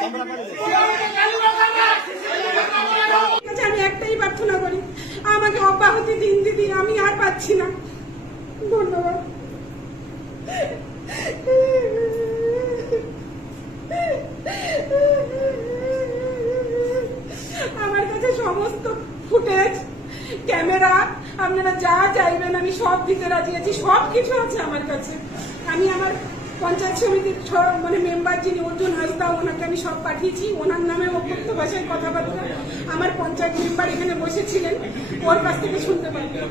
Sombra para camera, আপনারা যা চাইবেন, আমি সব দিতে রাজি আছি সব কিছু আছে আমার কাছে। আমি আমার পঞ্চায়েত সমিতির মানে মেম্বার যিনি, অর্জুন হাসদা ওনাকে আমি সব পাঠিয়েছি। ওনার নামে অভ্যক্ত ভাষায় কথাবার্তা। আমার পঞ্চায়েত মেম্বার এখানে বসেছিলেন। ওর কাছ থেকে শুনতে পারবেন।